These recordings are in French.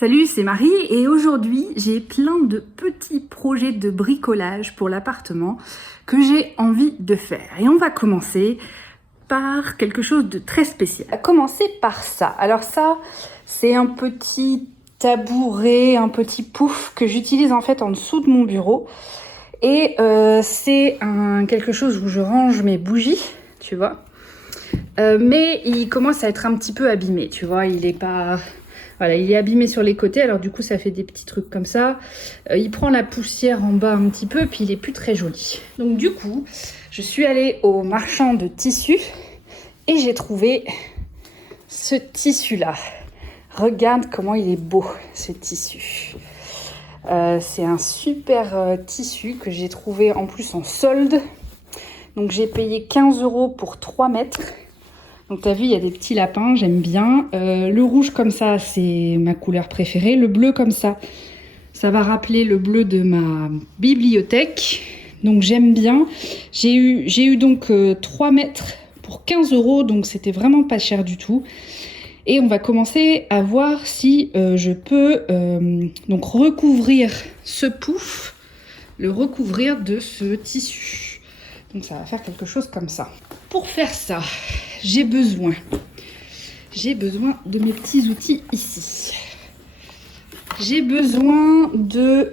Salut, c'est Marie et aujourd'hui j'ai plein de petits projets de bricolage pour l'appartement que j'ai envie de faire. Et on va commencer par quelque chose de très spécial. On va commencer par ça. Alors ça, c'est un petit tabouret, un petit pouf que j'utilise en fait en dessous de mon bureau. Et c'est quelque chose où je range mes bougies, tu vois. Mais il commence à être un petit peu abîmé, tu vois. Il est pas... Voilà, il est abîmé sur les côtés, alors du coup ça fait des petits trucs comme ça. Il prend la poussière en bas un petit peu, puis il est plus très joli. Donc du coup, je suis allée au marchand de tissus et j'ai trouvé ce tissu-là. Regarde comment il est beau, ce tissu. C'est un super tissu que j'ai trouvé en plus en solde. Donc j'ai payé 15 € pour 3 mètres. Donc t'as vu, il y a des petits lapins, j'aime bien. Le rouge comme ça, c'est ma couleur préférée. Le bleu comme ça va rappeler le bleu de ma bibliothèque. Donc j'aime bien. J'ai eu donc 3 mètres pour 15 €, donc c'était vraiment pas cher du tout. Et on va commencer à voir si je peux donc recouvrir ce pouf, le recouvrir de ce tissu. Donc ça va faire quelque chose comme ça. Pour faire ça, j'ai besoin de mes petits outils ici. J'ai besoin de...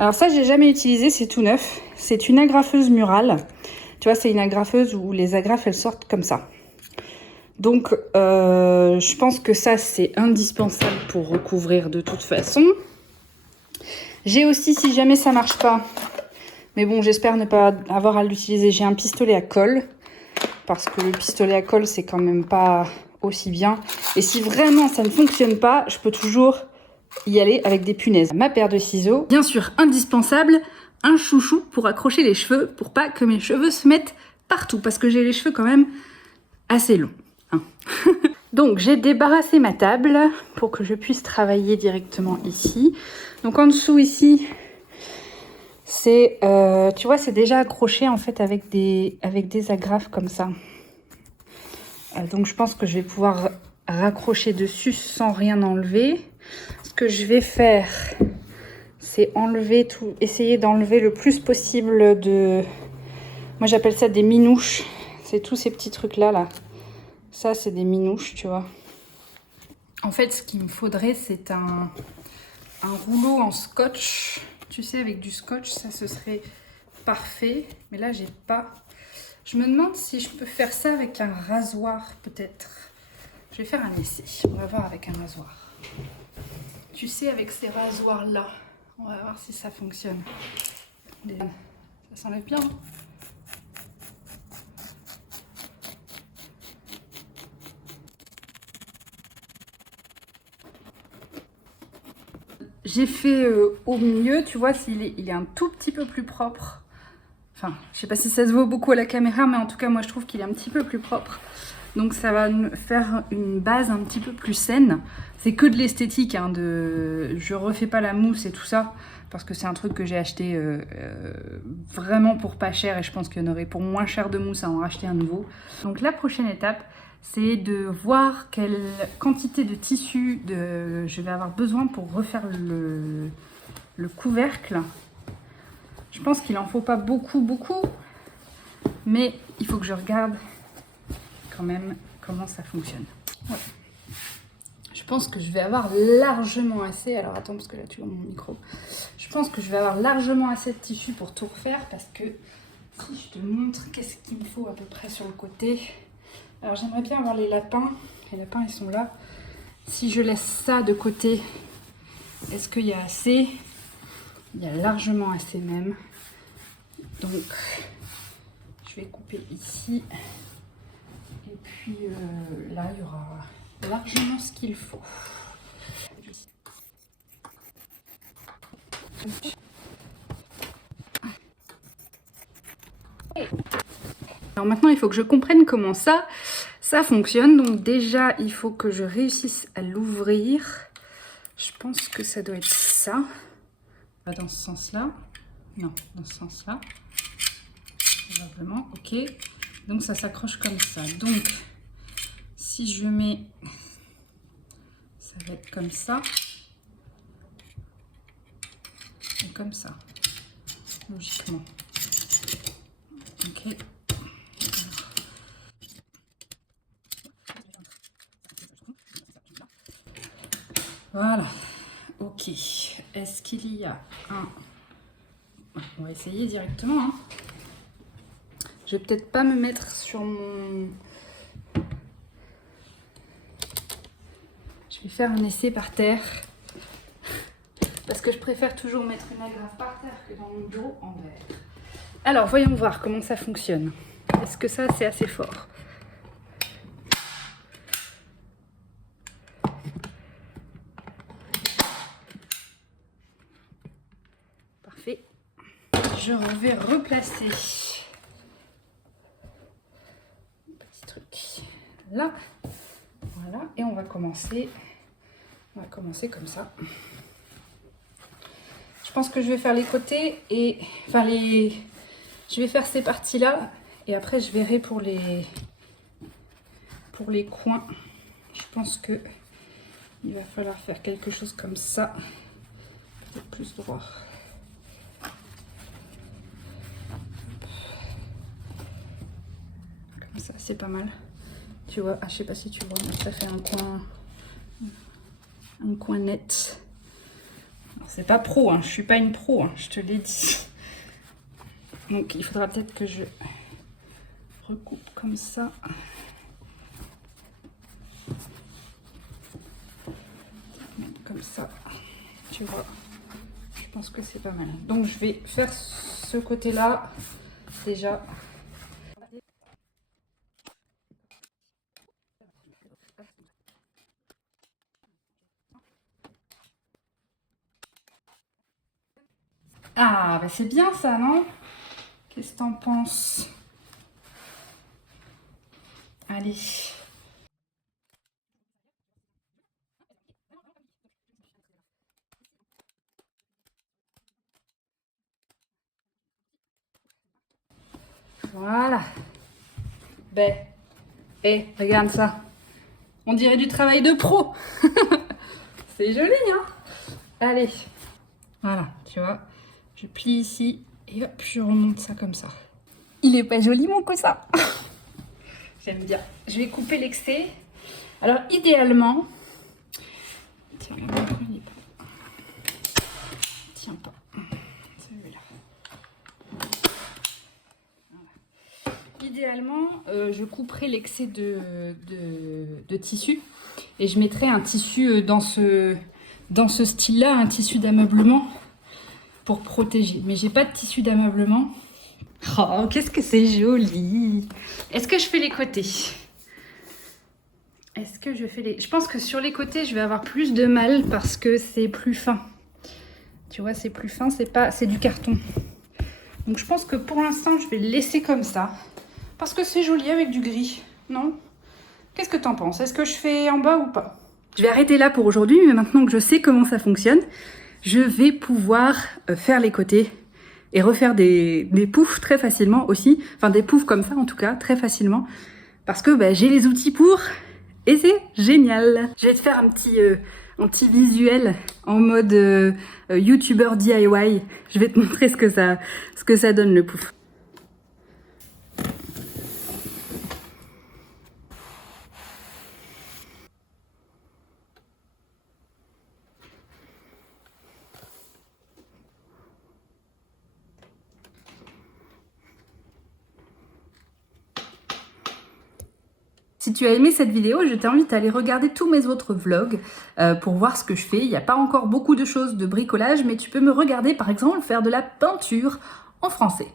Alors ça, j'ai jamais utilisé, c'est tout neuf. C'est une agrafeuse murale. Tu vois, c'est une agrafeuse où les agrafes, elles sortent comme ça. Donc, je pense que ça, c'est indispensable pour recouvrir de toute façon. J'ai aussi, si jamais ça marche pas, mais bon, j'espère ne pas avoir à l'utiliser, j'ai un pistolet à colle. Parce que le pistolet à colle, c'est quand même pas aussi bien. Et si vraiment ça ne fonctionne pas, je peux toujours y aller avec des punaises. Ma paire de ciseaux. Bien sûr, indispensable, un chouchou pour accrocher les cheveux, pour pas que mes cheveux se mettent partout. Parce que j'ai les cheveux quand même assez longs. Hein. Donc, j'ai débarrassé ma table pour que je puisse travailler directement ici. Donc, en dessous ici... C'est, tu vois, c'est déjà accroché en fait avec des agrafes comme ça. Donc je pense que je vais pouvoir raccrocher dessus sans rien enlever. Ce que je vais faire, c'est enlever tout, essayer d'enlever le plus possible de... Moi j'appelle ça des minouches. C'est tous ces petits trucs là. Ça c'est des minouches, tu vois. En fait, ce qu'il me faudrait, c'est un rouleau en scotch. Tu sais, avec du scotch, ça ce serait parfait. Mais là, j'ai pas. Je me demande si je peux faire ça avec un rasoir, peut-être. Je vais faire un essai. On va voir avec un rasoir. Tu sais, avec ces rasoirs-là, on va voir si ça fonctionne. Ça s'enlève bien, non ? J'ai fait au mieux, tu vois, il est un tout petit peu plus propre. Enfin, je sais pas si ça se voit beaucoup à la caméra, mais en tout cas, moi, je trouve qu'il est un petit peu plus propre. Donc, ça va me faire une base un petit peu plus saine. C'est que de l'esthétique, hein, je refais pas la mousse et tout ça, parce que c'est un truc que j'ai acheté vraiment pour pas cher, et je pense qu'il y en aurait pour moins cher de mousse à en racheter un nouveau. Donc, la prochaine étape, c'est de voir quelle quantité de tissu je vais avoir besoin pour refaire le couvercle. Je pense qu'il en faut pas beaucoup, mais il faut que je regarde quand même comment ça fonctionne. Ouais. Je pense que je vais avoir largement assez, alors attends parce que là tu vois mon micro. Je pense que je vais avoir largement assez de tissu pour tout refaire parce que si je te montre qu'est-ce qu'il me faut à peu près sur le côté. Alors j'aimerais bien avoir les lapins ils sont là. Si je laisse ça de côté, est-ce qu'il y a assez? Il y a largement assez même. Donc je vais couper ici. Et puis là il y aura largement ce qu'il faut. Alors maintenant il faut que je comprenne comment ça fonctionne. Donc déjà il faut que je réussisse à l'ouvrir. Je pense que ça doit être ça. Dans ce sens-là. Non, dans ce sens-là. Probablement, ok. Donc ça s'accroche comme ça. Donc si je mets ça va être comme ça. Et comme ça. Logiquement. Ok. Voilà. Ok. Est-ce qu'il y a un... On va essayer directement. Hein. Je vais peut-être pas me mettre sur mon... Je vais faire un essai par terre. Parce que je préfère toujours mettre une agrafe par terre que dans mon bureau en verre. Alors, voyons voir comment ça fonctionne. Est-ce que ça, c'est assez fort? Parfait. Je vais replacer un petit truc là. Voilà. Et on va commencer comme ça. Je pense que je vais faire les côtés et... Enfin, je vais faire ces parties-là. Et après, je verrai pour les coins. Je pense que il va falloir faire quelque chose comme ça. Peut-être plus droit. Comme ça, c'est pas mal. Tu vois, je sais pas si tu vois, mais ça fait un coin net. C'est pas pro, hein, je suis pas une pro, hein, je te l'ai dit. Donc il faudra peut-être que je recoupe comme ça. Comme ça, tu vois. Je pense que c'est pas mal. Donc je vais faire ce côté-là déjà. Ah, bah c'est bien ça, non? Qu'est-ce que t'en penses? Allez. Voilà. Ben, regarde ça. On dirait du travail de pro. C'est joli, hein? Allez. Voilà, tu vois. Je plie ici et hop, je remonte ça comme ça. Il est pas joli mon coussin. J'aime bien. Je vais couper l'excès. Alors idéalement... Tiens, tiens pas. Celui-là. Voilà. Idéalement, je couperai l'excès de tissu. Et je mettrai un tissu dans ce style-là, un tissu d'ameublement. Pour protéger. Mais j'ai pas de tissu d'ameublement. Oh, qu'est-ce que c'est joli. Est-ce que je fais les côtés? Est-ce que je fais les... Je pense que sur les côtés, je vais avoir plus de mal parce que c'est plus fin. Tu vois, c'est plus fin, c'est du carton. Donc je pense que pour l'instant, je vais le laisser comme ça. Parce que c'est joli avec du gris. Non? Qu'est-ce que t'en penses? Est-ce que je fais en bas ou pas? Je vais arrêter là pour aujourd'hui, mais maintenant que je sais comment ça fonctionne, je vais pouvoir faire les côtés et refaire des poufs très facilement aussi. Enfin, des poufs comme ça, en tout cas, très facilement. Parce que bah, j'ai les outils pour et c'est génial. Je vais te faire un petit visuel en mode YouTuber DIY. Je vais te montrer ce que ça donne, le pouf. Si tu as aimé cette vidéo, je t'invite à aller regarder tous mes autres vlogs pour voir ce que je fais. Il n'y a pas encore beaucoup de choses de bricolage, mais tu peux me regarder par exemple faire de la peinture en français.